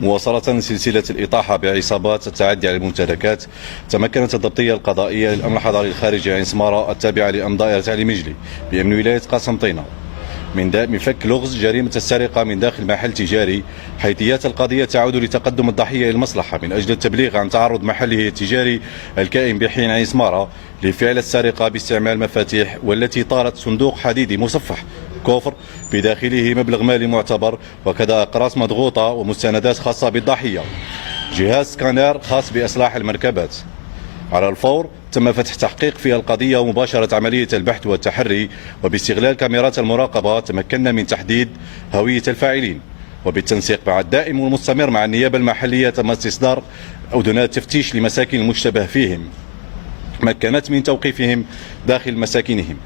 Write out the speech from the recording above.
مواصلة سلسلة الإطاحة بعصابات التعدي على الممتلكات، تمكنت الضبطية القضائية للأمن الحضري الخارجي عن سمارة التابعة لأمن دائرة علي مجلي بأمن ولاية قسنطينة من فك لغز جريمة السرقة من داخل محل تجاري، حيثيات القضية تعود لتقدم الضحية إلى المصلحة من أجل التبليغ عن تعرض محله التجاري الكائن بحين عين سمارة لفعل السرقة باستعمال مفاتيح، والتي طالت صندوق حديدي مصفح كوفر بداخله مبلغ مالي معتبر وكذا أقراص مضغوطة ومستندات خاصة بالضحية. جهاز سكانر خاص بإصلاح المركبات. على الفور تم فتح تحقيق في القضية ومباشرة عملية البحث والتحري، وباستغلال كاميرات المراقبة تمكنا من تحديد هوية الفاعلين، وبالتنسيق مع الدائم والمستمر مع النيابة المحلية تم استصدار أذونات تفتيش لمساكن المشتبه فيهم، مكنت من توقيفهم داخل مساكنهم.